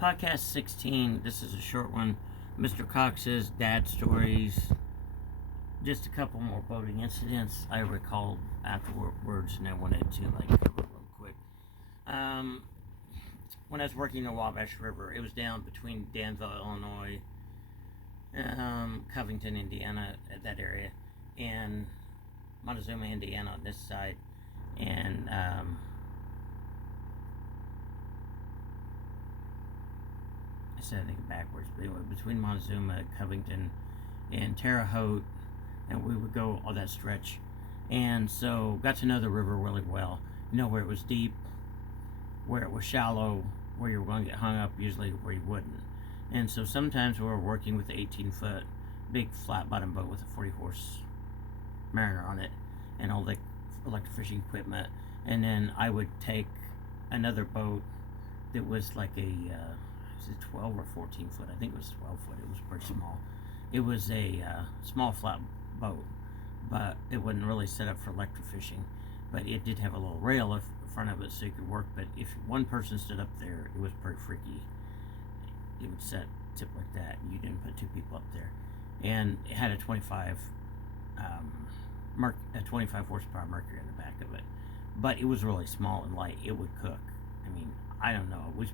Podcast 16. This is a short one. Mr. Coxes, dad stories. Just a couple more boating incidents I recalled afterwards, and I wanted to cover real quick. When I was working in the Wabash River, it was down between Danville, Illinois, Covington, Indiana, that area, and Montezuma, Indiana on this side, and I said I think backwards, but anyway, between Montezuma, Covington, and Terre Haute, and we would go all that stretch, and so got to know the river really well. You know, where it was deep, where it was shallow, where you were going to get hung up, usually where you wouldn't. And so sometimes we were working with an 18-foot big flat bottom boat with a 40-horse Mariner on it and all the electric fishing equipment, and then I would take another boat that was like a 12 or 14 foot. I think it was 12 foot. It was pretty small. It was a small flat boat, but it wasn't really set up for electric fishing. But it did have a little rail in front of it so you could work. But if one person stood up there, it was pretty freaky. It would set tip like that. You didn't put two people up there, and it had a 25 horsepower Mercury in the back of it. But it was really small and light. It would cook. I mean, I don't know. I would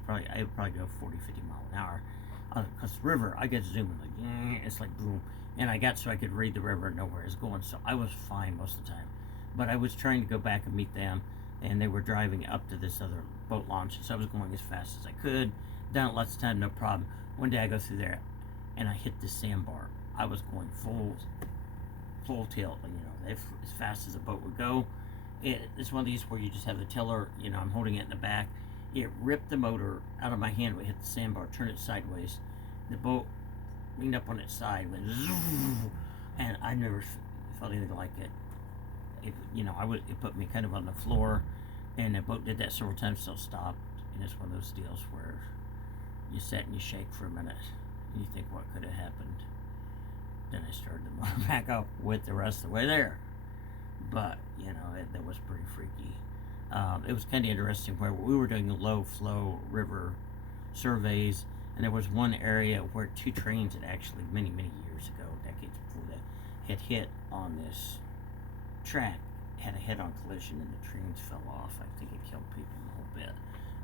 probably go 40, 50 miles an hour. Because the river, I get zooming it's like boom. And I got so I could read the river and know where it's going. So I was fine most of the time. But I was trying to go back and meet them, and they were driving up to this other boat launch. So I was going as fast as I could. Down lots of time, no problem. One day I go through there, and I hit this sandbar. I was going full tilt, as fast as the boat would go. It's one of these where you just have the tiller, I'm holding it in the back. It ripped the motor out of my hand. We hit the sandbar, turned it sideways. The boat leaned up on its side, went zoom, and I never felt anything like it. It put me kind of on the floor, and the boat did that several times till it stopped. And it's one of those deals where you sit and you shake for a minute, and you think, what could have happened? Then I started the motor back up with the rest of the way there. But, that was pretty freaky. It was kind of interesting where we were doing low flow river surveys, and there was one area where two trains had actually many years ago, decades before that, had hit on this track, had a head-on collision, and the trains fell off. I think it killed people a whole bit.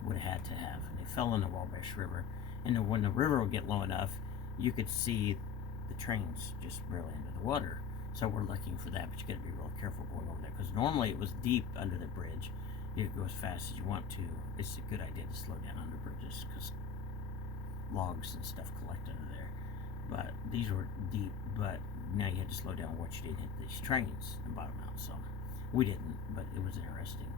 Would have had to have, and they fell in the Wabash River. And then when the river would get low enough, you could see the trains just barely under the water. So we're looking for that, but you got to be real careful going over there, because normally it was deep under the bridge. You could go as fast as you want to. It's a good idea to slow down under bridges, because logs and stuff collect under there. But these were deep, but now you had to slow down what you didn't hit these trains and bottom out. So we didn't, but it was interesting.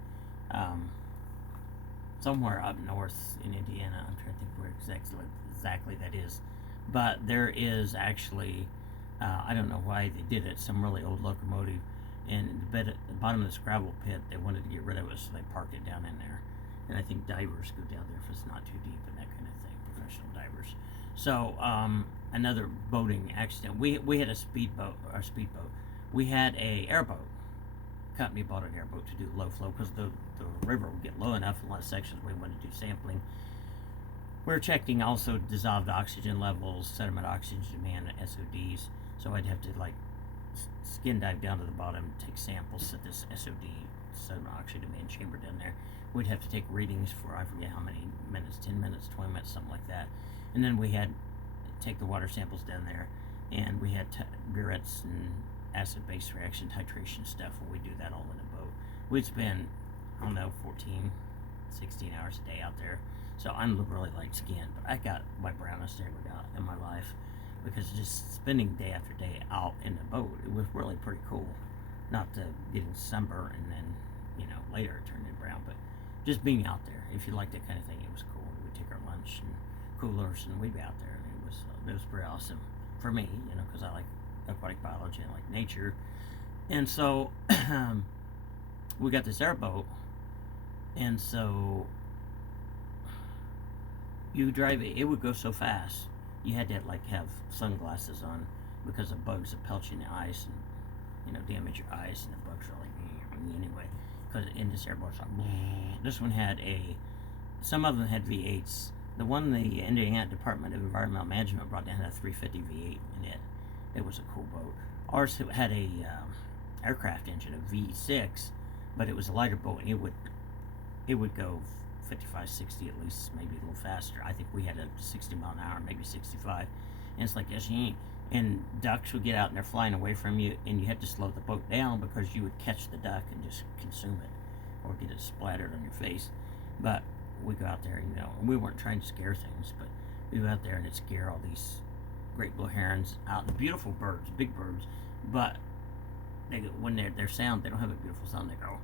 Somewhere up north in Indiana, I'm trying to think where exactly that is, but there is actually, I don't know why they did it, some really old locomotive, and at the bottom of this gravel pit, they wanted to get rid of it, so they parked it down in there. And I think divers go down there if it's not too deep and that kind of thing, professional divers. So another boating accident. We had a speedboat. We had a airboat. Company bought an airboat to do low flow, because the river would get low enough in a lot of sections we wanted to do sampling. We were checking also dissolved oxygen levels, sediment oxygen demand, and SODs. So I'd have to skin dive down to the bottom, take samples at this SOD, sediment oxygen demand chamber down there. We'd have to take readings for I forget how many minutes, 10 minutes, 20 minutes, something like that. And then we had to take the water samples down there, and we had burettes and acid-base reaction titration stuff, and we do that all in a boat. We'd spend, 14, 16 hours a day out there. So I'm really light-skinned, but I got my brownest I ever got in my life, because just spending day after day out in the boat, it was really pretty cool. Not getting sunburn and then, later it turned in brown, but just being out there, if you like that kind of thing, it was cool. We'd take our lunch and coolers, and we'd be out there, and it was pretty awesome for me, because I like aquatic biology and I like nature. And so we got this airboat, and so you drive it would go so fast you had to have sunglasses on, because of bugs that pelt you in the eyes and damage your eyes, and the bugs are anyway, because in this airboat, this one had some of them had V8s The one the Indiana Department of Environmental Management brought down had a 350 V8 in it. It was a cool boat. Ours had a aircraft engine, a V6, but it was a lighter boat, and it would go 55, 60 at least, maybe a little faster. I think we had a 60 mile an hour, maybe 65. And it's like, yes, you ain't. And ducks would get out and they're flying away from you, and you had to slow the boat down because you would catch the duck and just consume it or get it splattered on your face. But we go out there, you know, and we weren't trying to scare things, but we go out there and it'd scare all these great blue herons out. The beautiful birds, big birds, but when they're sound, they don't have a beautiful sound. They go,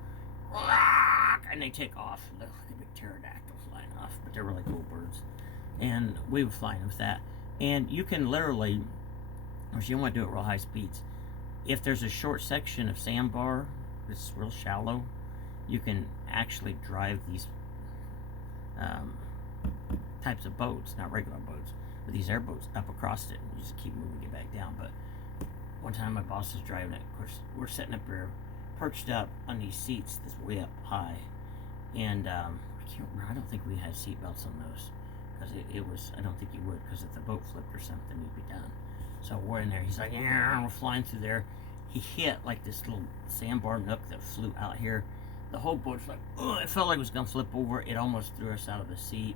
and they take off. They're like a big pterodactyl flying off, but they're really cool birds. And we were flying with that. And you can literally, if you don't want to do it real high speeds, if there's a short section of sandbar that's real shallow, you can actually drive these types of boats, not regular boats, but these airboats up across it, and you just keep moving it back down. But one time my boss is driving it. Of course, we're sitting up there, perched up on these seats that's way up high, and I can't remember. I don't think we had seat belts on those, because it was. I don't think you would, because if the boat flipped or something, you'd be done. So we're in there. He's like, yeah, we're flying through there. He hit like this little sandbar nook that flew out here. The whole boat's like, oh, it felt like it was gonna flip over. It almost threw us out of the seat.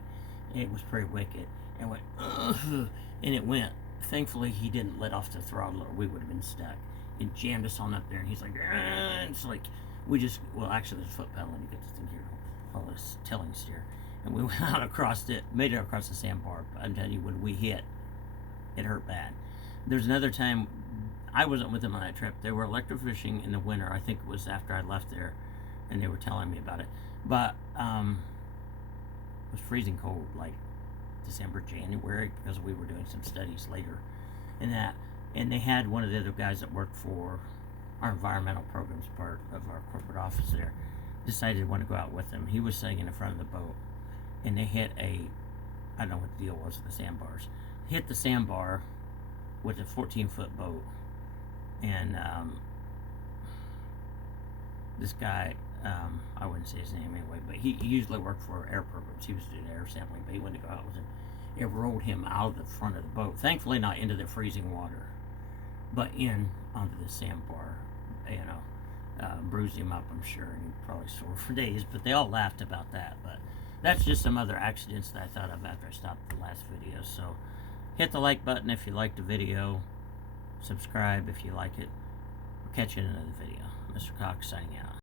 It was pretty wicked, and went, and it went. Thankfully, he didn't let off the throttle, or we would have been stuck. It jammed us on up there, and he's like, it's like we just, well, actually, there's a foot pedal, and you get this thing here, all this telling steer, and we went out across it, made it across the sandbar. But I'm telling you, when we hit, it hurt bad. There's another time I wasn't with them on that trip. They were electrofishing in the winter. I think it was after I left there, and they were telling me about it. But it was freezing cold, like December, January, because we were doing some studies later in that. And they had one of the other guys that worked for our environmental programs part of our corporate office there, decided to want to go out with them. He was sitting in the front of the boat, and they hit I don't know what the deal was with the sandbars. Hit the sandbar with a 14-foot boat, and this guy, I wouldn't say his name anyway, but he usually worked for air programs. He was doing air sampling, but he wanted to go out with him. It rolled him out of the front of the boat. Thankfully, not into the freezing water, but in onto the sandbar. You know, bruised him up, I'm sure, and he probably sore for days. But they all laughed about that. But that's just some other accidents that I thought of after I stopped the last video. So hit the like button if you liked the video. Subscribe if you like it. We'll catch you in another video. Mr. Cox signing out.